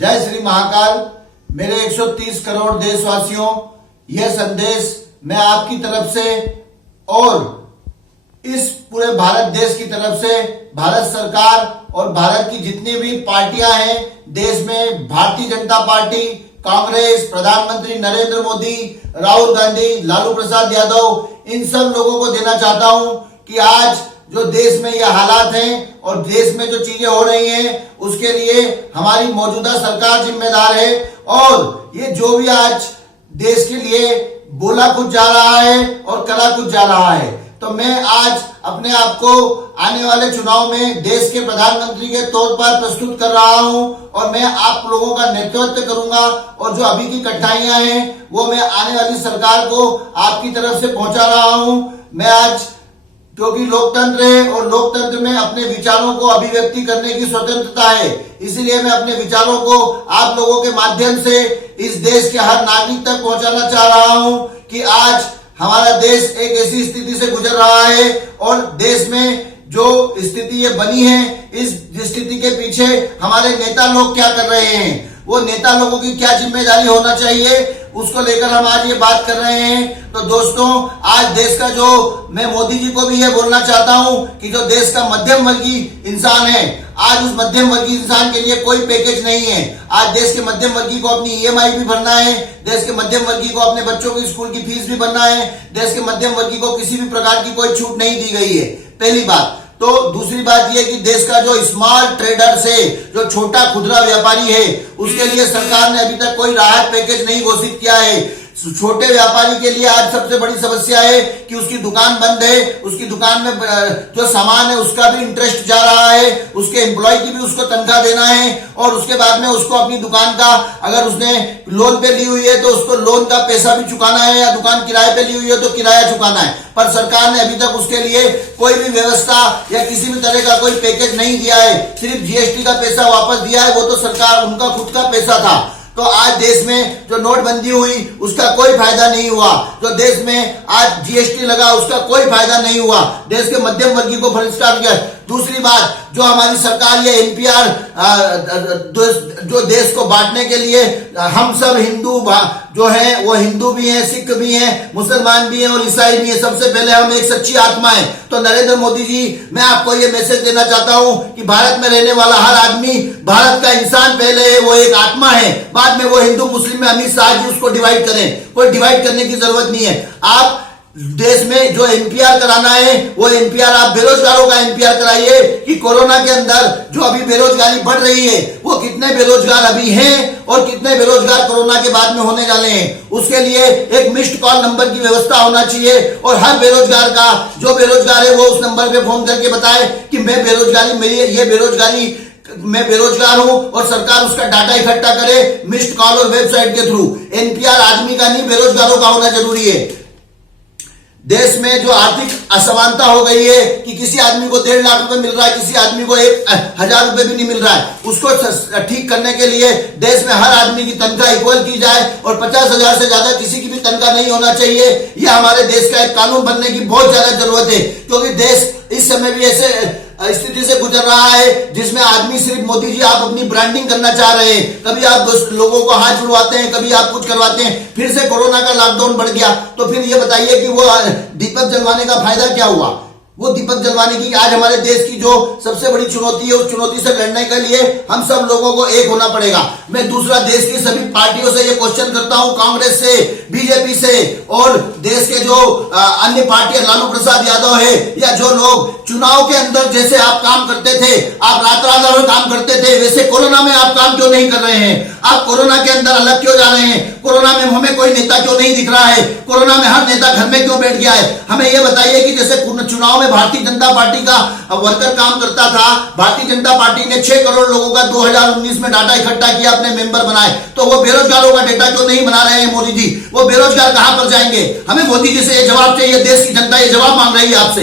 जय श्री महाकाल। मेरे 130 करोड़ देशवासियों, यह संदेश मैं आपकी तरफ से और इस पूरे भारत देश की तरफ से भारत सरकार और भारत की जितनी भी पार्टियां हैं देश में, भारतीय जनता पार्टी, कांग्रेस, प्रधानमंत्री नरेंद्र मोदी, राहुल गांधी, लालू प्रसाद यादव, इन सब लोगों को देना चाहता हूं कि आज जो देश में ये हालात हैं और देश में जो चीजें हो रही हैं उसके लिए हमारी मौजूदा सरकार जिम्मेदार है। और ये जो भी आज देश के लिए बोला कुछ जा रहा है और करा कुछ जा रहा है, तो मैं आज अपने आप को आने वाले चुनाव में देश के प्रधानमंत्री के तौर पर प्रस्तुत कर रहा हूं और मैं आप लोगों का नेतृत्व करूंगा और जो अभी की कठिनाइयां हैं वो मैं आने वाली सरकार को आपकी तरफ से पहुंचा रहा हूं। मैं आज, क्योंकि लोकतंत्र है और लोकतंत्र में अपने विचारों को अभिव्यक्ति करने की स्वतंत्रता है, इसीलिए मैं अपने विचारों को आप लोगों के माध्यम से इस देश के हर नागरिक तक पहुंचाना चाह रहा हूं कि आज हमारा देश एक ऐसी स्थिति से गुजर रहा है और देश में जो स्थिति ये बनी है, इस स्थिति के पीछे हमारे नेता लोग क्या कर रहे हैं, वो नेता लोगों की क्या जिम्मेदारी होना चाहिए, उसको लेकर हम आज ये बात कर रहे हैं। तो दोस्तों, आज देश का जो, मैं मोदी जी को भी ये बोलना चाहता हूं कि जो देश का मध्यम वर्गीय इंसान है, आज उस मध्यम वर्गीय इंसान के लिए कोई पैकेज नहीं है। आज देश के मध्यम वर्गीय को अपनी ईएमआई भी भरना है, देश के मध्यम वर्गीय को अपने बच्चों की स्कूल की फीस भी भरना है, देश के मध्यम वर्गीय को किसी भी प्रकार की कोई छूट नहीं दी गई है, पहली बात। तो दूसरी बात यह कि देश का जो स्मॉल ट्रेडर्स है, जो छोटा खुदरा व्यापारी है, उसके लिए सरकार ने अभी तक कोई राहत पैकेज नहीं घोषित किया है। छोटे व्यापारी के लिए आज सबसे बड़ी समस्या है कि उसकी दुकान बंद है, उसकी दुकान में जो सामान है उसका भी इंटरेस्ट जा रहा है, उसके एम्प्लॉय की भी उसको तनख्वाह देना है और उसके बाद में उसको अपनी दुकान का, अगर उसने लोन पे ली हुई है तो उसको लोन का पैसा भी चुकाना है, या दुकान किराए पे ली हुई है तो किराया चुकाना है। पर सरकार ने अभी तक उसके लिए कोई भी व्यवस्था या किसी भी तरह का कोई पैकेज नहीं दिया है, सिर्फ जीएसटी का पैसा वापस दिया है, वो तो सरकार उनका खुद का पैसा था। तो आज देश में जो नोटबंदी हुई उसका कोई फायदा नहीं हुआ, जो देश में आज जीएसटी लगा उसका कोई फायदा नहीं हुआ, देश के मध्यम वर्गीय को बहिष्कार किया। दूसरी बात, जो हमारी सरकार ये एनपीआर जो देश को बांटने के लिए, हम सब हिंदू जो है वो हिंदू भी हैं, सिख भी हैं, मुसलमान भी हैं और ईसाई भी हैं, सबसे पहले हम एक सच्ची आत्मा है। तो नरेंद्र मोदी जी, मैं आपको ये मैसेज देना चाहता हूं कि भारत में रहने वाला हर आदमी भारत का इंसान पहले है, वो एक आत्मा है, बाद में वो हिंदू मुस्लिम में अमित शाह जी उसको डिवाइड करें, कोई डिवाइड करने की जरूरत नहीं है। आप देश में जो एनपीआर कराना है वो एनपीआर आप बेरोजगारों का एनपीआर कराइए कि कोरोना के अंदर जो अभी बेरोजगारी बढ़ रही है वो कितने बेरोजगार अभी हैं और कितने बेरोजगार कोरोना के बाद में होने वाले हैं। उसके लिए एक मिस्ड कॉल नंबर की व्यवस्था होना चाहिए और हर बेरोजगार का, जो बेरोजगार है वो उस नंबर पे फोन करके बताए कि मैं बेरोजगारी, मेरी ये बेरोजगारी, मैं बेरोजगार हूं, और सरकार उसका डाटा इकट्ठा करे मिस्ड कॉल और वेबसाइट के थ्रू। एनपीआर आदमी का नहीं, बेरोजगारों का होना जरूरी है। देश में जो आर्थिक असमानता हो गई है कि किसी आदमी को 1.5 लाख रुपए मिल रहा है, किसी आदमी को 1,000 रुपए भी नहीं मिल रहा है, उसको ठीक करने के लिए देश में हर आदमी की तनख्वाह इक्वल की जाए और 50,000 से ज्यादा किसी की भी तनख्वाह नहीं होना चाहिए। यह हमारे देश का एक कानून बनने की बहुत ज्यादा जरूरत है, क्योंकि देश इस समय भी ऐसे स्थिति से गुजर रहा है जिसमें आदमी, सिर्फ मोदी जी आप अपनी ब्रांडिंग करना चाह रहे हैं, कभी आप लोगों को हाथ जुड़वाते हैं, कभी आप कुछ करवाते हैं, फिर से कोरोना का लॉकडाउन बढ़ गया, तो फिर ये बताइए कि वो दीपक जलवाने का फायदा क्या हुआ। वो दीपक जलवाने की आज हमारे देश की जो सबसे बड़ी चुनौती है, उस चुनौती से लड़ने के लिए हम सब लोगों को एक होना पड़ेगा। मैं दूसरा, देश की सभी पार्टियों से ये क्वेश्चन करता हूं, कांग्रेस से, बीजेपी से और देश के जो अन्य पार्टियां, लालू प्रसाद यादव है, या जो लोग चुनाव के अंदर जैसे आप काम करते थे, आप रात में काम करते थे, वैसे कोरोना में आप काम क्यों नहीं कर रहे हैं? आप कोरोना के अंदर अलग क्यों जा रहे हैं? कोरोना में हमें कोई नेता क्यों नहीं दिख रहा है? कोरोना में हर नेता घर में क्यों बैठ गया है? हमें यह बताइए कि जैसे चुनाव में भारतीय जनता पार्टी का वर्कर काम करता था, भारतीय जनता पार्टी ने 6 करोड़ लोगों का 2019 में डाटा इकट्ठा किया, अपने मेंबर बनाए, तो वो बेरोजगारों का डाटा क्यों नहीं बना रहे हैं मोदी जी? वो बेरोजगार कहां पर जाएंगे? हमें मोदी जी से ये जवाब चाहिए, देश की जनता ये जवाब मांग रही है आपसे।